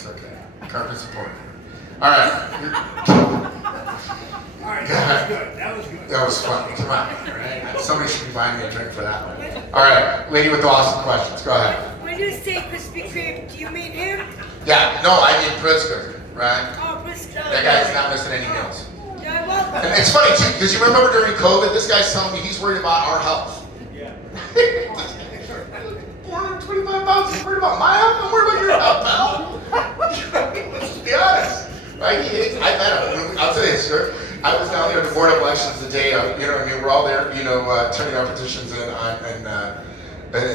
It's okay. Carpet support. All right. All right, that was good. That was good. That was fun. Come on. All right. Somebody should be buying me a drink for that one. All right. Lady with the awesome questions. Go ahead. When you say Krispy Kreme, do you mean him? Yeah. No, I mean Pritzker, right? Oh, Krispy. That guy's not missing any meals. Yeah, well. And it's funny too, because you remember during COVID, this guy's telling me he's worried about our health. Yeah. 425 pounds, he's worried about my health? I'm worried about your health, pal. Let's just be honest. Right? I met him. I'll tell you, sir. I was down there at the board of elections the day of, you know what I mean? We're all there, you know, turning our petitions in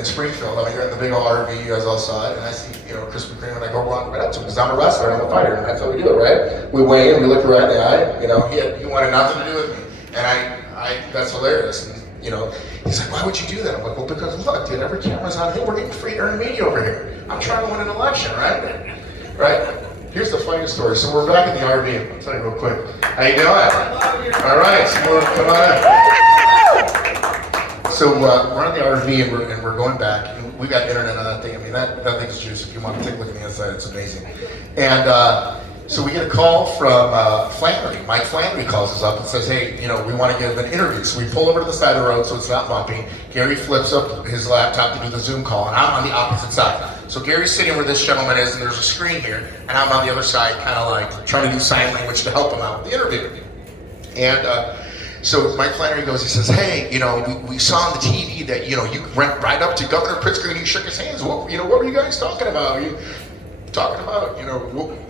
Springfield. I mean, you're in the big old RV, you guys all saw it, and I see, you know, Krispy Kreme, and I go walk right up to him, because I'm a wrestler, I'm a fighter, and that's how we do it, right? We weigh in, we look right in the eye, you know, he wanted nothing to do with me, and I that's hilarious, and, you know, he's like, why would you do that? I'm like, well, because look, dude, every camera's on him, we're getting free earned media over here. I'm trying to win an election, right? Right? Here's the funny story. So we're back in the RV. I'll tell you real quick. How you doing? All right, so come on in. So we're on the RV and we're going back. And we got internet on that thing. I mean, that thing's juice. If you want to take a look at the inside, it's amazing. And so we get a call from Flannery. Mike Flannery calls us up and says, hey, you know, we want to give an interview. So we pull over to the side of the road so it's not bumpy. Gary flips up his laptop to do the Zoom call, and I'm on the opposite side. So Gary's sitting where this gentleman is, and there's a screen here, and I'm on the other side, kind of like trying to do sign language to help him out with the interview. And so Mike Flannery goes, he says, hey, you know, we saw on the TV that, you know, you went right up to Governor Pritzker and you shook his hands. What were you guys talking about? You talking about, you know,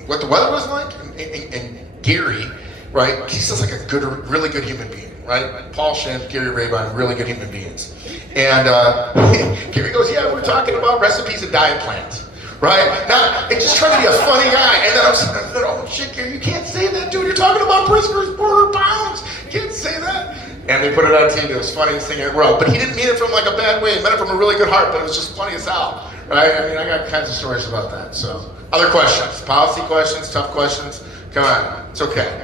what the weather was like? And Gary, right, he's just like a really good human being, right? Paul Schiff, Gary Rabine, really good human beings. And Gary goes, yeah, we're talking about recipes and diet plans, right? Now, it's just trying to be a funny guy. And then I'm saying, oh shit, Gary, you can't say that, dude. You're talking about Pritzker's 400 pounds. You can't say that. And they put it on TV. It was the funniest thing in the world. But he didn't mean it from like a bad way. He meant it from a really good heart, but it was just funny as hell, right? I mean, I got kinds of stories about that. So, other questions? Policy questions, tough questions? Come on, it's okay.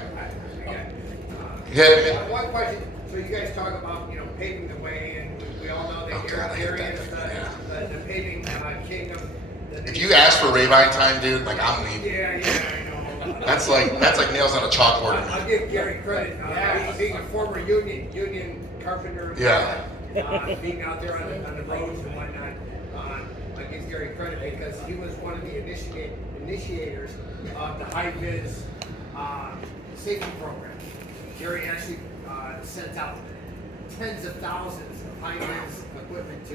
Hit me. One question. So you guys talk about, you know, paving the way, and we all know that area is the paving kingdom. If you ask for Rabine time, dude, like I'm leaving. Yeah, I know. That's like nails on a chalkboard. I'll give Gary credit. Being a former union carpenter. Yeah. Being out there on the roads and whatnot. I give Gary credit because he was one of the initiators of the high-vis safety program. Gary actually sent out tens of thousands of high-vis equipment to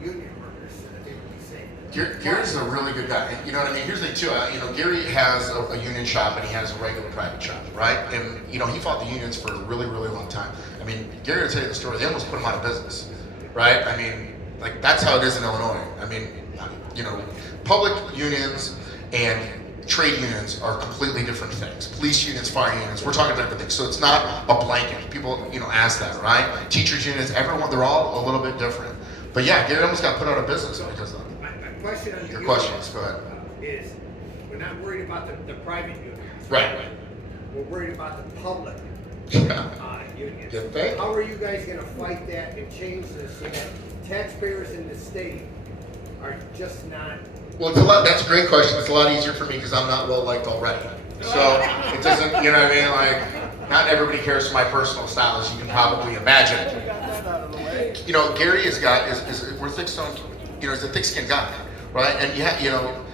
union workers so that they would be safe. Gary's a really good guy. You know what I mean? Here's the thing too. You know, Gary has a union shop and he has a regular private shop, right? And you know, he fought the unions for a really, really long time. I mean, Gary will tell you the story. They almost put him out of business, right? I mean, like that's how it is in Illinois. I mean, you know, public unions and trade unions are completely different things. Police unions, fire unions, we're talking about different things. So it's not a blanket. People, you know, ask that, right? Teachers unions, everyone, they're all a little bit different. But yeah, Gary almost got put out of business because of that. My question on Your questions, go ahead. Is we're not worried about the private unions. Right. We're worried about the public unions. You think? How are you guys going to fight that and change this so that taxpayers in the state are just not? Well, that's a great question. It's a lot easier for me because I'm not well liked already. So it doesn't, you know what I mean? Like, not everybody cares for my personal style, as you can probably imagine. You know, Gary we're thick-skinned, you know, he's a thick-skinned guy, right? And you know,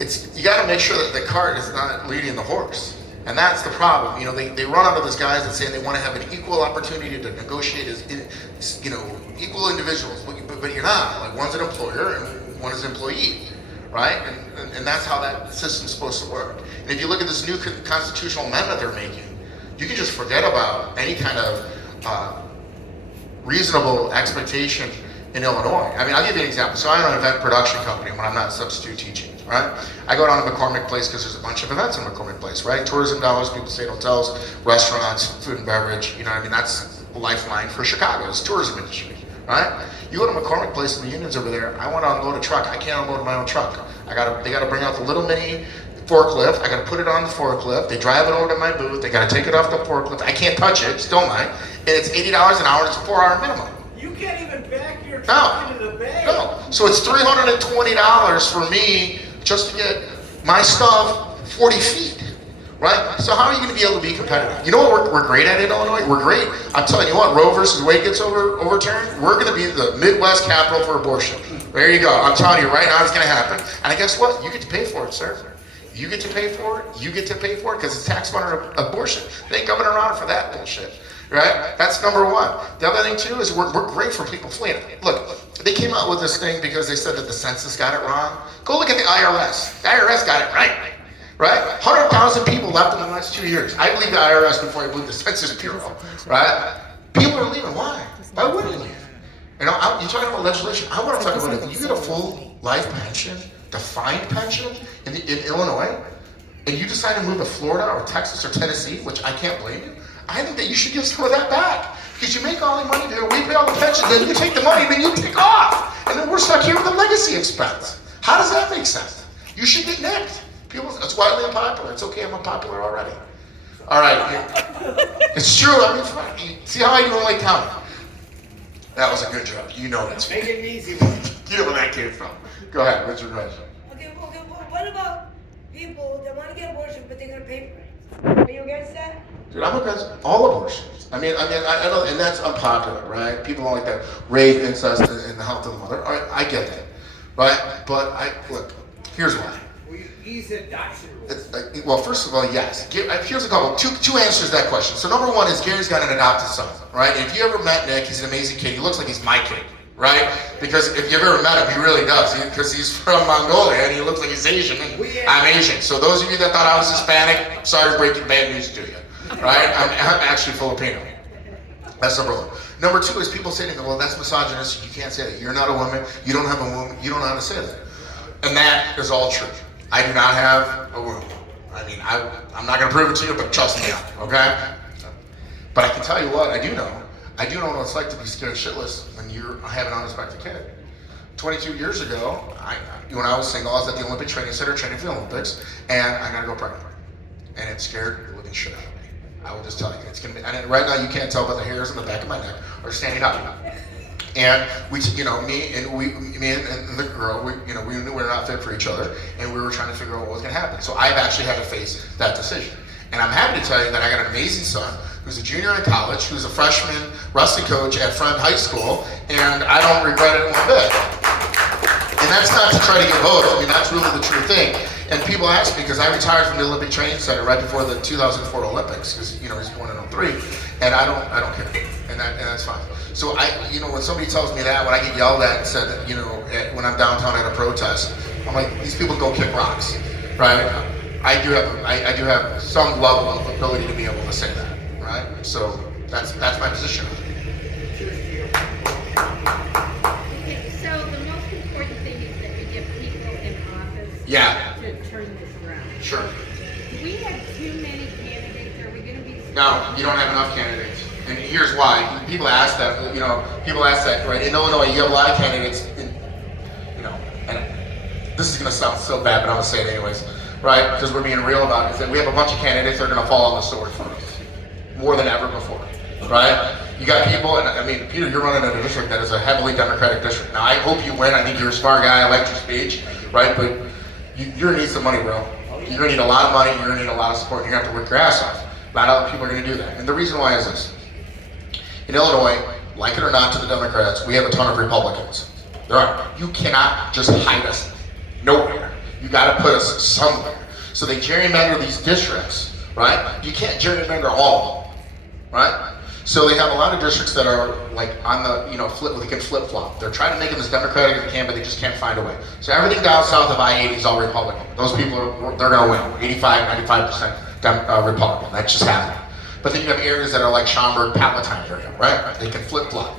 you got to make sure that the cart is not leading the horse. And that's the problem. You know, they run out of these guys that say they want to have an equal opportunity to negotiate as, you know, equal individuals, but you're not. Like, one's an employer and one is an employee, right? And that's how that system's supposed to work. And if you look at this new constitutional amendment they're making, you can just forget about any kind of reasonable expectation in Illinois. I mean, I'll give you an example. So I own an event production company when I'm not substitute teaching, right? I go down to McCormick Place because there's a bunch of events in McCormick Place, right? Tourism dollars, people stay in hotels, restaurants, food and beverage, you know what I mean? That's a lifeline for Chicago's tourism industry, right? You go to McCormick Place and the unions over there, I want to unload a truck. I can't unload my own truck. They got to bring out the little mini forklift. I got to put it on the forklift. They drive it over to my booth. They got to take it off the forklift. I can't touch it, still mine. And it's $80 an hour and it's a 4-hour minimum. You can't even back your truck into the bay. No. So it's $320 for me just to get my stuff 40 feet, right? So how are you going to be able to be competitive? You know what we're great at in Illinois? We're great. I'm telling you what, Roe versus Wade gets overturned, we're going to be the Midwest capital for abortion. There you go. I'm telling you right now it's going to happen. And guess what? You get to pay for it, sir. You get to pay for it. You get to pay for it because it's tax-funded abortion. They ain't coming around for that bullshit. Right? That's number one. The other thing too is we're great for people fleeing. Look, they came out with this thing because they said that the census got it wrong. Go look at the IRS. The IRS got it right. Right? 100,000 people left in the last 2 years. I believe the IRS before I believe the Census Bureau. Right? People are leaving. Why? Why wouldn't they leave? You know, you're talking about legislation. I want to talk about it. You get a full life pension, defined pension in Illinois, and you decide to move to Florida or Texas or Tennessee, which I can't blame you. I think that you should give some of that back. Because you make all the money there, we pay all the pensions, then you take the money, then you take off. And then we're stuck here with the legacy expense. How does that make sense? You should get nicked. People, it's wildly unpopular. It's okay, I'm unpopular already. All right. It's true, I mean, it's fine. See how I don't like County? That was a good joke. You know that's Make it an easy. You know where that came from. Go ahead, what's your question? Okay, what about people that want to get abortion but they're gonna pay for it? Are you against that? Dude, I'm against all abortions. I know, and that's unpopular, right? People don't like that rape, incest, and the health of the mother. All right, I get that, right? But look, here's why. Will you ease adoption rules? Well, first of all, yes. Here's a couple, two answers to that question. So number one is Gary's got an adopted son, right? And if you ever met Nick, he's an amazing kid. He looks like he's my kid, right? Because if you've ever met him, he really does. Because he's from Mongolia and he looks like he's Asian. And I'm Asian. So those of you that thought I was Hispanic, sorry to break your bad news to you, right? I'm actually Filipino. That's number one. Number two is people say to me, well, that's misogynistic. You can't say that. You're not a woman. You don't have a womb. You don't know how to say that. And that is all true. I do not have a womb. I mean, I'm not going to prove it to you, but trust me, okay? But I can tell you what, I do know what it's like to be scared shitless when you have an unexpected kid. 22 years ago, when I was single, I was at the Olympic Training Center training for the Olympics, and I got to go pregnant. And it scared the living shit out of me. I will just tell you, it's going to be, and right now you can't tell, but the hairs on the back of my neck are standing up. And me and the girl, we knew we were not fit for each other, and we were trying to figure out what was going to happen. So I've actually had to face that decision. And I'm happy to tell you that I got an amazing son who's a junior in college, who's a freshman wrestling coach at Friend High School, and I don't regret it one bit. And that's not to try to get votes. I mean, that's really the true thing. And people ask me, because I retired from the Olympic Training Center right before the 2004 Olympics, because he's born in 03, and I don't care, and that's fine. So when somebody tells me that, when I get yelled at and said that, when I'm downtown at a protest, I'm like, these people go kick rocks, right? I do have some level of ability to be able to say that, right? So that's my position. Okay, so the most important thing is that we get people in office to turn this around. Sure. We have too many candidates. Are we going to be? No, you don't have enough candidates. And here's why. People ask that, right? In Illinois, you have a lot of candidates, and this is going to sound so bad, but I'm going to say it anyways, right? Because we're being real about it, is that we have a bunch of candidates that are going to fall on the sword for us, more than ever before, right? You got people, and I mean, Peter, you're running in a district that is a heavily Democratic district. Now, I hope you win. I think you're a smart guy. I like your speech, right? But you're going to need some money, bro. You're going to need a lot of money. You're going to need a lot of support. You're going to have to work your ass off. Not other people are going to do that. And the reason why is this. In Illinois, like it or not to the Democrats, we have a ton of Republicans. There are. You cannot just hide us nowhere. You got to put us somewhere. So they gerrymander these districts, right? You can't gerrymander all of them, right? So they have a lot of districts that are like on the, they can flip-flop. They're trying to make them as Democratic as they can, but they just can't find a way. So everything down south of I-80 is all Republican. Those people, they're going to win. 85, 95% Republican. That's just happening. But then you have areas that are like Schaumburg, Palatine area, right? They can flip-flop.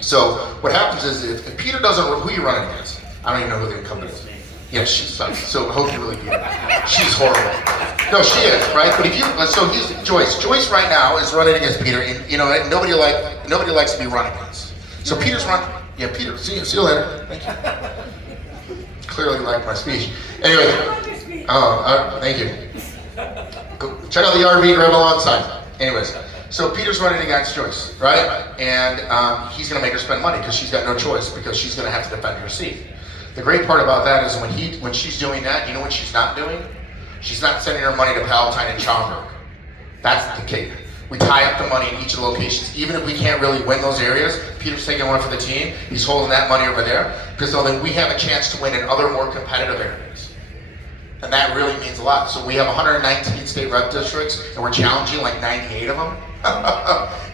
So what happens is if Peter doesn't, who are you running against? I don't even know who the incumbent is. Yeah, she sucks. So I hope you really get it. She's horrible. No, she is, right? But he's Joyce. Joyce right now is running against Peter, and nobody likes to be run against. So Peter's running. Yeah, Peter. See you later. Thank you. Clearly liked my speech. Anyway. Thank you. Go check out the RV, grab alongside. Anyways, so Peter's running against Joyce, right? And he's going to make her spend money because she's got no choice because she's going to have to defend her seat. The great part about that is when she's doing that, you know what she's not doing? She's not sending her money to Palatine and Schaumburg. That's the key. We tie up the money in each of the locations. Even if we can't really win those areas, Peter's taking one for the team, he's holding that money over there, because so then we have a chance to win in other more competitive areas. And that really means a lot. So we have 119 state rep districts, and we're challenging like 98 of them.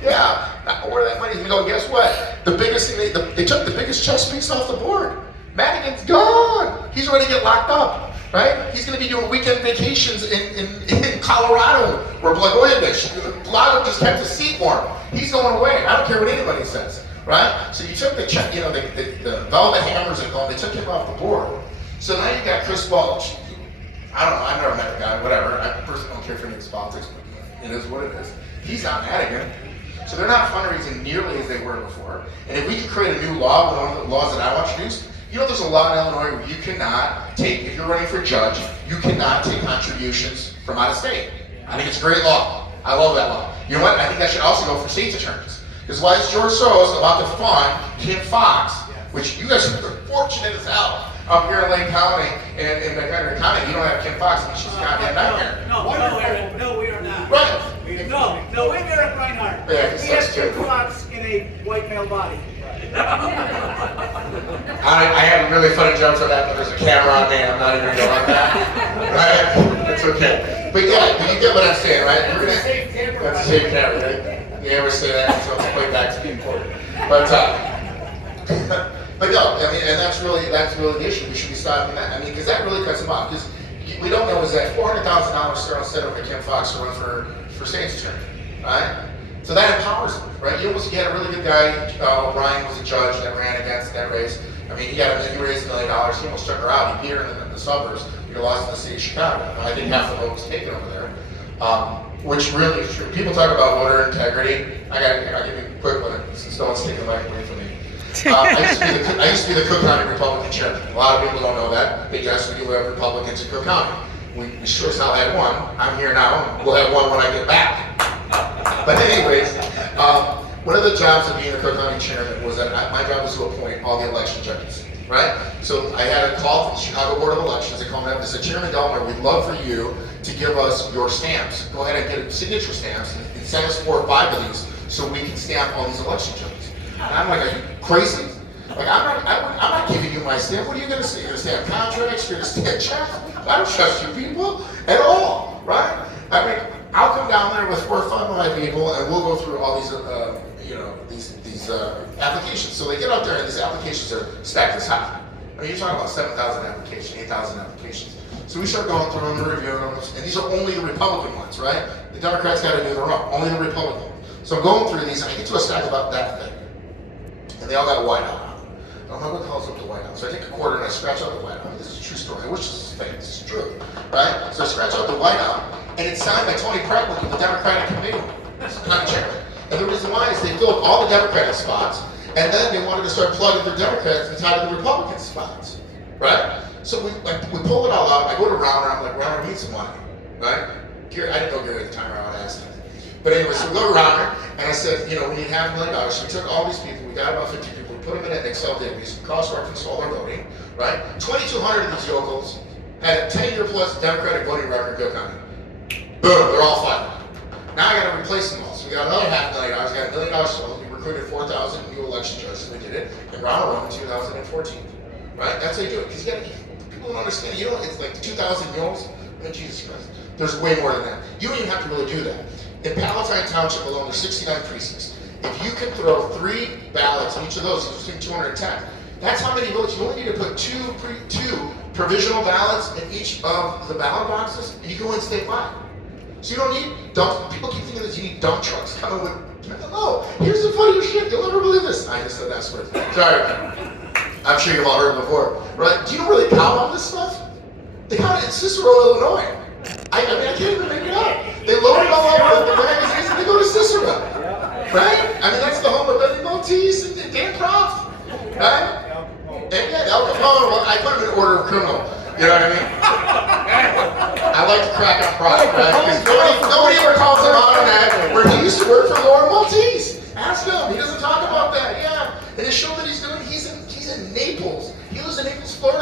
Yeah, where that money's gonna go, guess what? The biggest thing, they took the biggest chess piece off the board. Madigan's gone. He's ready to get locked up, right? He's gonna be doing weekend vacations in Colorado, where Blagojevich, Lago just kept his seat warm. He's going away. I don't care what anybody says, right? So you took the Velvet Hammers and gone, they took him off the board. So now you got Chris Balch. I don't know, I've never met the guy, whatever. I personally don't care for any of his politics, but it is what it is. He's out Madigan. So they're not fundraising nearly as they were before. And if we can create a new law, one of the laws that I want to introduce, you know there's a law in Illinois where you cannot take, if you're running for judge, you cannot take contributions from out of state. I think it's a great law. I love that law. You know what? I think that should also go for state's attorneys. Because why is George Soros about to fund Kim Fox, which you guys are fortunate as hell up here in Lake County and in Montgomery County, you don't have Kim Fox, and she's a goddamn nightmare. No, we are not. Right. No, we're Eric Reinhardt. Yeah, We that's have good. two clocks in a white male body. I have a really funny joke for that, but there's a camera on me, I'm not even gonna go like that. Right? It's okay. But yeah, you get what I'm saying, right? That's a safe camera. That's a safe camera, right? You ever say that, so it's way back to be important. But no, I mean, and that's really the issue. We should be stopping that. I mean, because that really cuts them off. Because we don't know is that $400,000 still set up for Kim Fox to run for state's attorney, right? So that empowers them, right? You almost get a really good guy. O'Brien was a judge that ran against that race. I mean, he raised $1 million. He almost took her out. He beat her in the suburbs. He lost in the city of Chicago. I think half the vote was taken over there, which really is true. People talk about voter integrity. I'll give you a quick one, since no one's taking the mic away from me. I used to be the Cook County Republican chairman. A lot of people don't know that, but yes, we do have Republicans in Cook County. We sure as hell had one. I'm here now. We'll have one when I get back. But anyways, one of the jobs of being the Cook County chairman was that my job was to appoint all the election judges, right? So I had a call from the Chicago Board of Elections. They called me up and said, Chairman DelMar, we'd love for you to give us your stamps. Go ahead and get signature stamps and send us 4 or 5 of these so we can stamp all these election judges. And I'm like, are you crazy? Like, I'm not giving you my stamp. What are you going to say? You're going to stamp contracts? You're going to stamp checks? I don't trust you people at all, right? I mean, I'll come down there with 4 or 5 of my people, and we'll go through all these, these applications. So they get out there, and these applications are stacked as high. I mean, you're talking about 7,000 applications, 8,000 applications. So we start going through them and reviewing them, and these are only the Republican ones, right? The Democrats got to do their own, only the Republican ones. So I'm going through these, and I get to a stack about that thing. And they all got white out on them. I don't know what calls up the white out. So I take a quarter and I scratch out the white out. This is a true story. I wish this was fake. This is true, right? So I scratch out the white out, and it's signed by Tony Preckwick of the Democratic Committee. That's the county chairman. And the reason why is they filled all the Democratic spots, and then they wanted to start plugging their Democrats inside of the Republican spots, right? So we pull it all out. I go to Rauner. I'm like, Rauner, need some money, right? Gary, I didn't know Gary at the time. I would ask him. But anyway, so we go to Rauner, and I said, we need $500,000. So we took all these people. We got about 50 people. We put them in an Excel database. We cross-referenced all their voting, right? 2,200 of these yokels had a 10-year plus Democratic voting record in Cook County. Boom, they're all fired. Now I got to replace them all. So we got another $500,000. We got $1 million sold. We recruited 4,000 new election judges. We did it in Ronald Rome in 2014. Right? That's how you do it. Because people don't understand. It's like 2,000 mules. Oh, Jesus Christ. There's way more than that. You don't even have to really do that. In Palatine Township alone, there's 69 precincts. If you can throw 3 ballots in each of those, it's between 210. That's how many votes. You only need to put two provisional ballots in each of the ballot boxes, and you go in statewide. So you don't need people keep thinking that you need dump trucks coming with, no, here's the funniest shit, you'll never believe this. I just said that swear. Sorry. I'm sure you've all heard it before. Right? Do you know where they count all this stuff? They count it in Cicero, Illinois. I mean, I can't even make it up. They load it all up with the magazines and they go to Cicero. Right? I mean, that's the home of Benny Maltese and Dan Croft. Right? And yeah, Al Capone, I put him in order of criminal. You know what I mean? I like to crack up Croft, right? Because nobody ever calls him out on that. Where he used to work for Laura Maltese. Ask him. He doesn't talk about that. Yeah. And it showed that he's in Naples. He lives in Naples, Florida.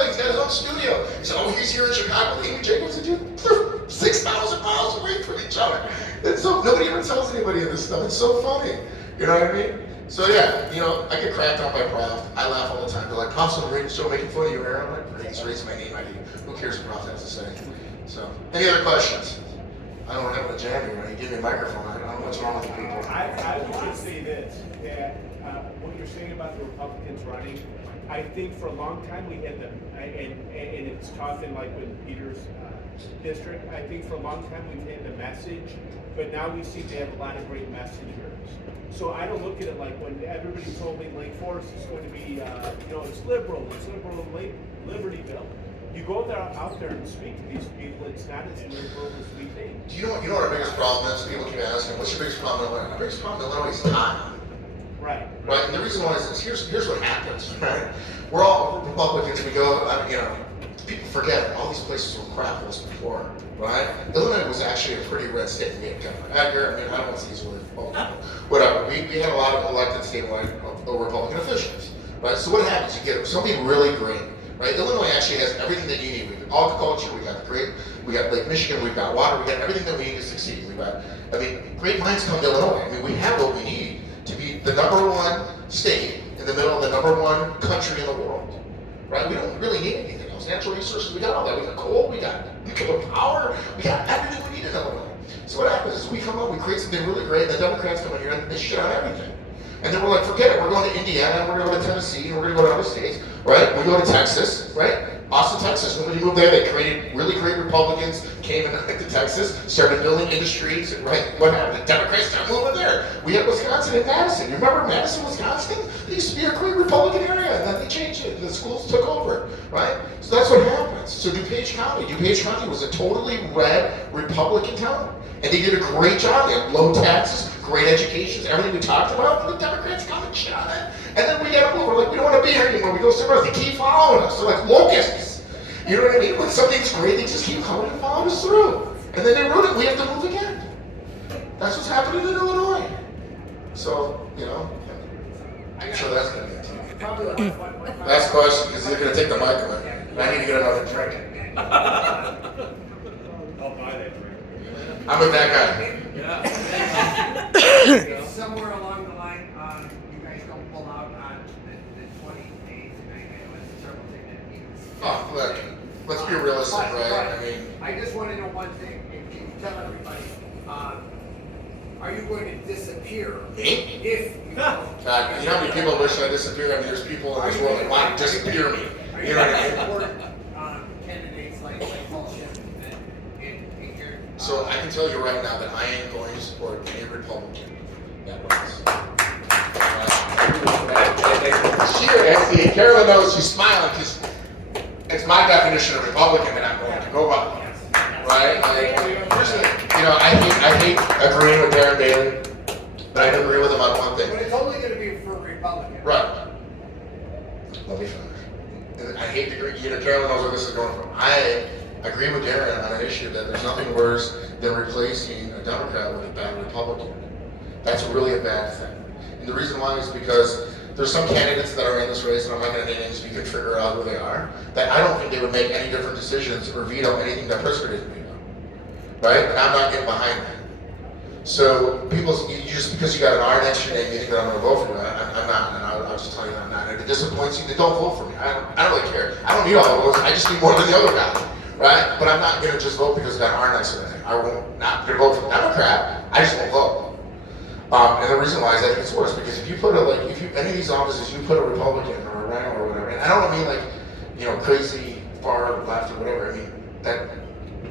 in studio. He said, oh, he's here in Chicago. Amy Jacobs and you, they're 6,000 miles away from each other. And so nobody ever tells anybody of this stuff. It's so funny. You know what I mean? So yeah, you know, I get cracked on by Prof. I laugh all the time. They're like, Prof's on the radio show making fun of you, Aaron. I'm like, great, he's raising my name ID. Who cares what Prof has to say? So, any other questions? I don't have a jam here, right? You give me a microphone. I don't know what's wrong with you people. I would just say this, that what you're saying about the Republicans running, I think for a long time we had them, and it's tough in like with Peter's district, I think for a long time we've had the message, but now we seem to have a lot of great messengers. So I don't look at it like when everybody told me Lake Forest is going to be, it's liberal and Libertyville. You go there, out there and speak to these people, it's not as liberal as we think. Do you know what our biggest problem is? People keep asking, what's your biggest problem in Illinois? Our biggest problem in Illinois is time. Right. Right, and the reason why is this. Here's what happens, right? We're all Republicans, we go, people forget, all these places were crap was before, right? Illinois was actually a pretty red state. We had Governor Edgar, I don't want to use the word, whatever. We had a lot of elected statewide Republican officials, right? So what happens? You get something really great. Right, Illinois actually has everything that you need. We've got agriculture, we got Lake Michigan, we've got water, we got everything that we need to succeed. Great minds come to Illinois. We have what we need to be the #1 state in the middle of the #1 country in the world. Right? We don't really need anything else. Natural resources, we got all that. We got coal, we got nuclear power, we got everything we need in Illinois. So what happens is we come up, we create something really great, and the Democrats come in here and they shit on everything. And then we're like, forget it, we're going to Indiana, and we're going to go to Tennessee, and we're going to go to other states, right? We go to Texas, right? Austin, Texas. When we moved there, they created really great Republicans, came into Texas, started building industries, right? What happened? The Democrats started moving there. We had Wisconsin and Madison. You remember Madison, Wisconsin? It used to be a great Republican area, and then they changed it. The schools took over, right? So that's what happens. So DuPage County was a totally red Republican town. And they did a great job. They had low taxes, great education, everything we talked about. And the Democrats come and shit on it. And then we get them over, like, we don't want to be here anymore. We go somewhere else. They keep following us. They're like locusts. You know what I mean? When something's great, they just keep coming and following us through. And then they ruin it. We have to move again. That's what's happening in Illinois. So, I'm sure that's going to be it. Last question, because they're going to take the mic away. And I need to get another drink. I'll buy that drink. I'm with that guy. If somewhere along the line, you guys don't pull out on the 20 days, and I know it's a terrible thing that means. Oh, look, let's be realistic, right? I just want to know one thing, and can you tell everybody, are you going to disappear? Me? If you don't. You know how many people wish I disappeared? There's people in this world that want to disappear me. You know what I mean? Support candidates like Paul Schiff and your. So I can tell you right now that I ain't going to support any Republican that runs. See, Carolyn knows she's smiling because it's my definition of Republican that I'm going to go by. Right? I hate agreeing with Darren Bailey, but I agree with him on one thing. But it's only going to be for Republicans. Right. Let me finish. I hate to agree. Carolyn knows where this is going from. I agree with Darren on an issue that there's nothing worse than replacing a Democrat with a bad Republican. That's really a bad thing. And the reason why is because there's some candidates that are in this race, and I'm not going to name names, so you can figure out who they are, that I don't think they would make any different decisions or veto anything that Pritzker didn't veto. Right? And I'm not getting behind that. So just because you got an R next to your name, you think that I'm going to vote for you. I'm not, and I'll just tell you that I'm not. And if it disappoints you, then don't vote for me. I don't really care. I don't need all the votes. I just need more than the other guy. Right? But I'm not going to just vote because I got an R next to the name. Not going to vote for the Democrat. I just won't vote. And the reason why is I think it's worse because if you put any of these offices, you put a Republican or a Rhino or whatever, and I don't mean crazy far left or whatever. I mean that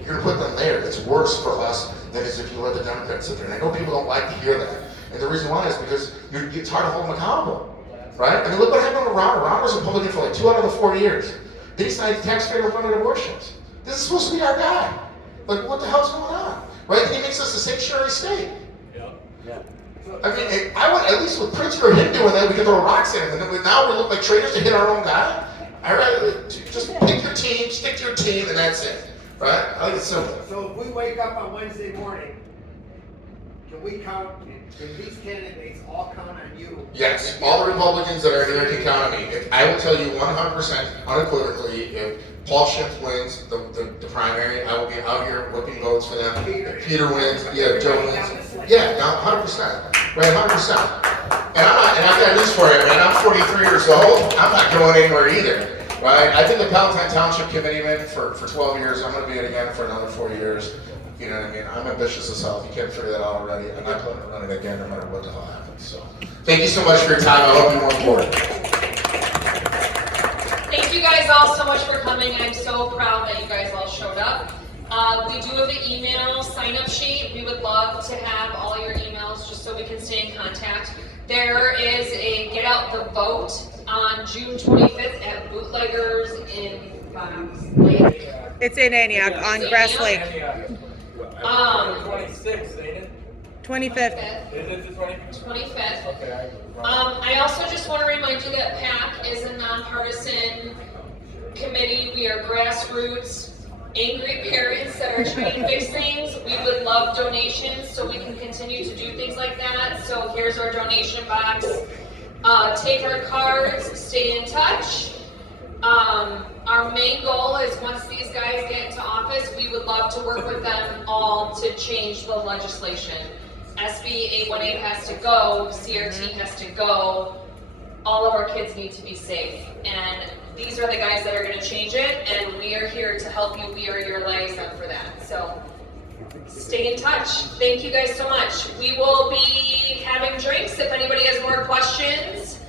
you're gonna put them there. It's worse for us than is if you let the Democrats sit there. And I know people don't like to hear that. And the reason why is because it's hard to hold them accountable, right? I mean, look what happened to Ron. Ron was Republican for like 2 out of the 4 years. They decided taxpayer-funded abortions. This is supposed to be our guy. Like, what the hell's going on, right? And he makes us a sanctuary state. Yeah. I mean, I would at least with Pritzker or him doing that, we could throw rocks at him. And then now we look like traitors to hit our own guy. All right, just pick your team, stick to your team, and that's it. Right? I think it's simple. So if we wake up on Wednesday morning, can these candidates all count on you? Yes, all the Republicans that are here can count on me. I will tell you 100% unequivocally, if Paul Schiff wins the primary, I will be out here whipping votes for them. Peter wins, yeah, Joe wins. Yeah, no, 100%. Right, 100%. And I got news for you, man. I'm 43 years old. I'm not going anywhere either. Right? I did the Palatine Township Committeeman for 12 years. I'm going to be it again for another 4 years. You know what I mean? I'm ambitious as hell. If you can't figure that out already, and I plan to run it again no matter what the hell happens. So, thank you so much for your time. I hope you won for it. Thank you guys all so much for coming. I'm so proud that you guys all showed up. We do have an email sign-up sheet. We would love to have all your emails just so we can stay in contact. There is a Get Out the Vote on June 25th at Bootleggers in Lake. It's in Antioch on Grass Lake. 26, ain't it? 25th. Is it the 25th. Okay. I also just want to remind you that PAC is a nonpartisan committee. We are grassroots, angry parents that are trying to fix things. We would love donations so we can continue to do things like that. So here's our donation box. Take our cards, stay in touch. Our main goal is once these guys get into office, we would love to work with them all to change the legislation. SB 818 has to go, CRT has to go, all of our kids need to be safe. And these are the guys that are going to change it, and we are here to help you. We are your liaison for that. So stay in touch. Thank you guys so much. We will be having drinks if anybody has more questions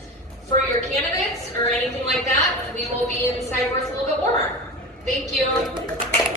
for your candidates or anything like that. We will be inside where it's a little bit warmer. Thank you.